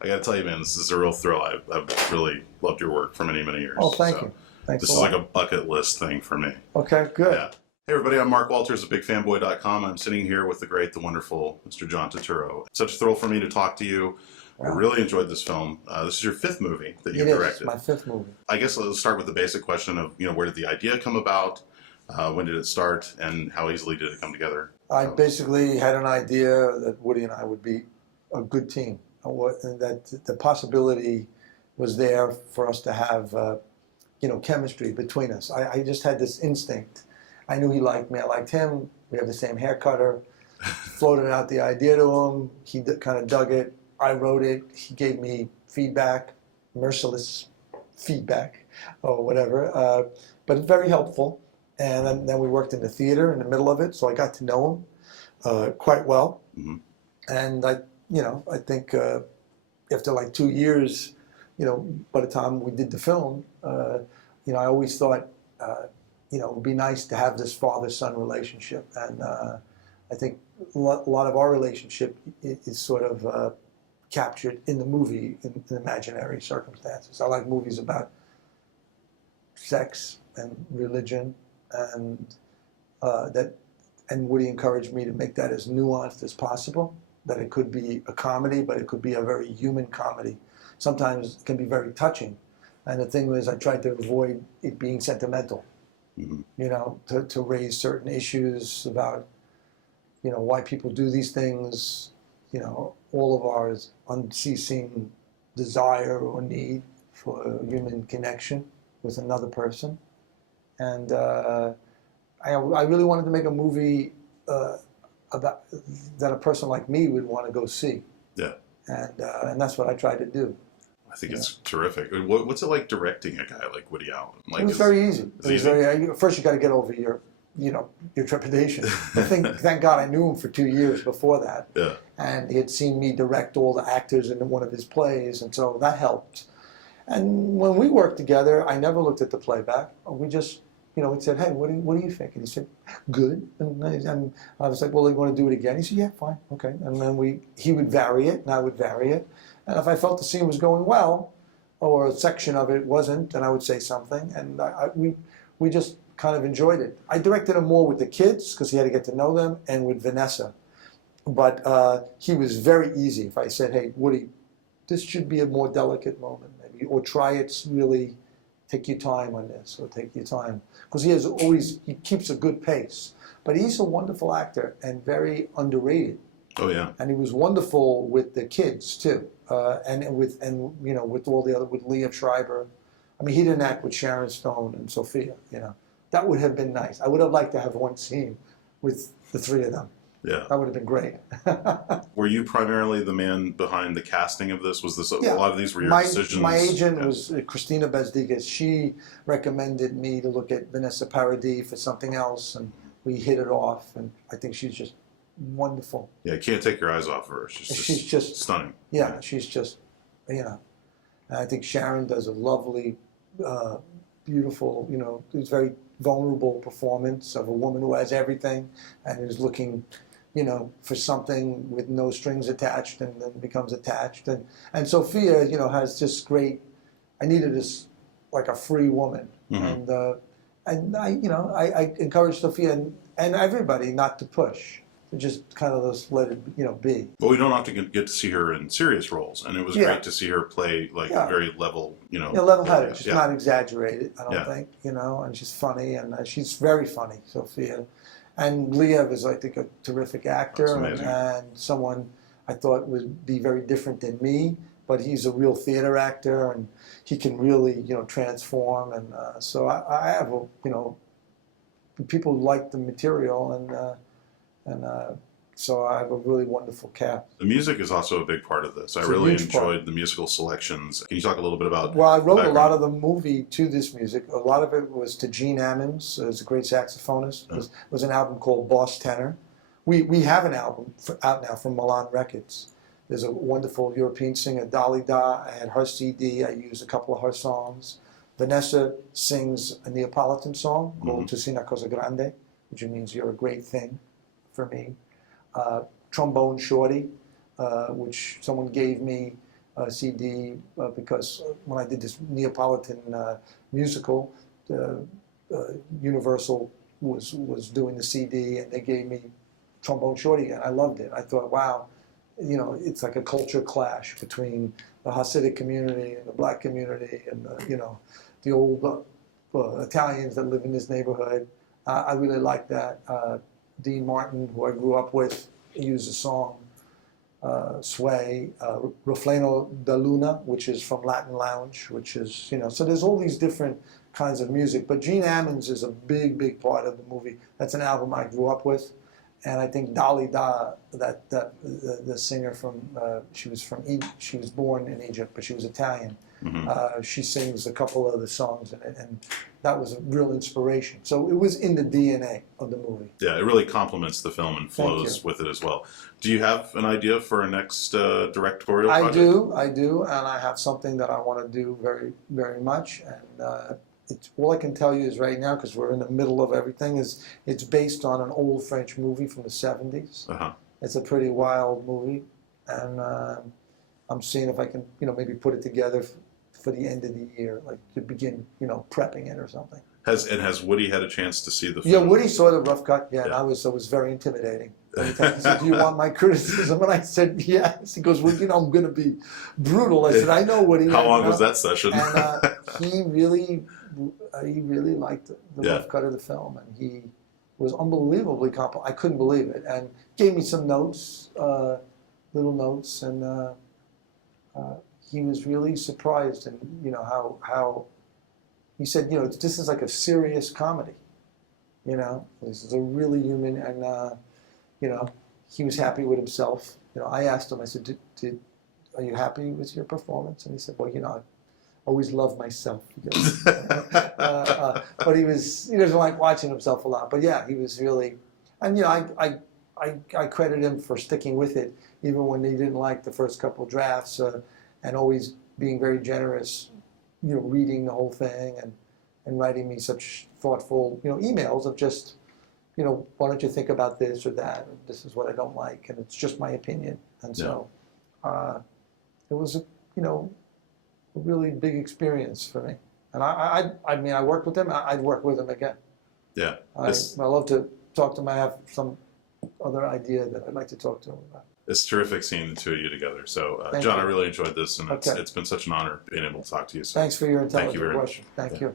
I got to tell you, man, this is a real thrill. I've really loved your work for many, many years. Oh, thank you. Thanks This a is lot. like a bucket list thing for me. Okay, good. Yeah. Hey, everybody, I'm Mark Walters of bigfanboy.com. I'm sitting here with the great, the wonderful Mr. John Turturro. Such a thrill for me to talk to you. I really enjoyed this film. This is your fifth movie that you've directed. It is my fifth movie. I guess let's start with the basic question of, where did the idea come about? When did it start? And how easily did it come together? I basically had an idea that Woody and I would be a good team. And that the possibility was there for us to have, chemistry between us. I just had this instinct. I knew he liked me. I liked him. We have the same hair cutter. Floated out the idea to him. He kind of dug it. I wrote it. He gave me feedback, merciless feedback or whatever, but very helpful. And then we worked in the theater in the middle of it, so I got to know him quite well. Mm-hmm. And I think after like 2 years, by the time we did the film, I always thought, it would be nice to have this father-son relationship. And I think a lot of our relationship is sort of captured in the movie in imaginary circumstances. I like movies about sex and religion, and Woody encouraged me to make that as nuanced as possible. That it could be a comedy, but it could be a very human comedy. Sometimes it can be very touching, and the thing was, I tried to avoid it being sentimental. Mm-hmm. To raise certain issues about, why people do these things. All of our unceasing desire or need for human connection with another person. And I really wanted to make a movie about that a person like me would want to go see. Yeah. And that's what I tried to do. I think it's terrific. What's it like directing a guy like Woody Allen? It was very easy. First, you got to get over your trepidation. Thank God I knew him for 2 years before that. Yeah. And he had seen me direct all the actors in one of his plays, and so that helped. And when we worked together, I never looked at the playback. We just, he said, "Hey, what do you think?" And he said, "Good." And I was like, "Well, you want to do it again?" He said, "Yeah, fine, okay." And then he would vary it, and I would vary it. And if I felt the scene was going well, or a section of it wasn't, then I would say something. And we just kind of enjoyed it. I directed him more with the kids because he had to get to know them, and with Vanessa. But he was very easy. If I said, "Hey, Woody, this should be a more delicate moment, maybe, or try it really, take your time on this, or take your time," because he keeps a good pace. But he's a wonderful actor and very underrated. Oh yeah. And he was wonderful with the kids too, and with all the other, with Leah Schreiber. I mean, he didn't act with Sharon Stone and Sophia. That would have been nice. I would have liked to have one scene with the three of them. Yeah. That would have been great. Were you primarily the man behind the casting of this? Was this a lot of these were your decisions? My agent was Christina Bezdigues. She recommended me to look at Vanessa Paradis for something else, and we hit it off. And I think she's just wonderful. Yeah, you can't take your eyes off of her. She's just stunning. Yeah, she's just, And I think Sharon does a lovely, beautiful, it's very vulnerable performance of a woman who has everything and is looking, for something with no strings attached, and then becomes attached. And Sophia, has this great. I needed this like a free woman, mm-hmm. and I encourage Sophia and everybody not to push. Just kind of just let it, be. Well, we don't often get to see her in serious roles, and it was great to see her play very level, level-headed. She's not exaggerated, I don't think, and she's funny, and she's very funny, Sophia. And Leah is, I think, a terrific actor, and someone I thought would be very different than me, but he's a real theater actor, and he can really, transform, and so I have, people like the material, and so I have a really wonderful cast. The music is also a big part of this. I really enjoyed the musical selections. Can you talk a little bit about? Well, I wrote a lot of the movie to this music. A lot of it was to Gene Ammons, who's a great saxophonist. It was an album called Boss Tenor. We have an album out now from Milan Records. There's a wonderful European singer, Dalida. I had her CD. I used a couple of her songs. Vanessa sings a Neapolitan song called Tu sei una cosa grande, which means you're a great thing for me. Trombone Shorty, which someone gave me CD because when I did this Neapolitan musical, Universal was doing the CD, and they gave me Trombone Shorty, and I loved it. I thought, wow, you know, it's like a culture clash between the Hasidic community and the black community, and you know, the old Italians that live in this neighborhood. I really like that. Dean Martin, who I grew up with, used a song, Sway, Refreno da Luna, which is from Latin Lounge, which is, you know, so there's all these different kinds of music. But Gene Ammons is a big part of the movie. That's an album I grew up with. And I think Dolly Da, the singer from, she was born in Egypt, but she was Italian. Mm-hmm. She sings a couple of the songs in it, and that was a real inspiration. So it was in the DNA of the movie. Yeah, it really complements the film and flows with it as well. Do you have an idea for a next directorial project? I do, and I have something that I want to do very much. And it's, all I can tell you is right now, because we're in the middle of everything, is it's based on an old French movie from the 70s. Uh-huh. It's a pretty wild movie, and I'm seeing if I can, you know, maybe put it together for the end of the year, like to begin, you know, prepping it or something. Has Woody had a chance to see the film? Yeah, Woody saw the rough cut. Yeah, and it was very intimidating. He said, "Do you want my criticism?" And I said, "Yes." He goes, "Well, you know, I'm going to be brutal." I said, "I know, Woody." How long was that session? And he really liked the rough cut of the film, and he was unbelievably competent. I couldn't believe it, and gave me some notes, little notes, and he was really surprised, and you know how he said, you know, this is like a serious comedy, you know, this is a really human, and you know, he was happy with himself. You know, I asked him, I said, are you happy with your performance? And he said, well, you know, I always love myself. He goes, but he doesn't like watching himself a lot. But yeah, he was really, and you know, I credit him for sticking with it, even when he didn't like the first couple of drafts, and always being very generous, you know, reading the whole thing and writing me such thoughtful, you know, emails of just, you know, why don't you think about this or that? This is what I don't like, and it's just my opinion. And so it was, you know, a really big experience for me. And I mean, I worked with him. I'd work with him again. Yeah. I love to talk to him. I have some other idea that I'd like to talk to him about. It's terrific seeing the two of you together. So, John, I really enjoyed this, and it's been such an honor being able to talk to you. So thanks for your intelligent question. Thank you.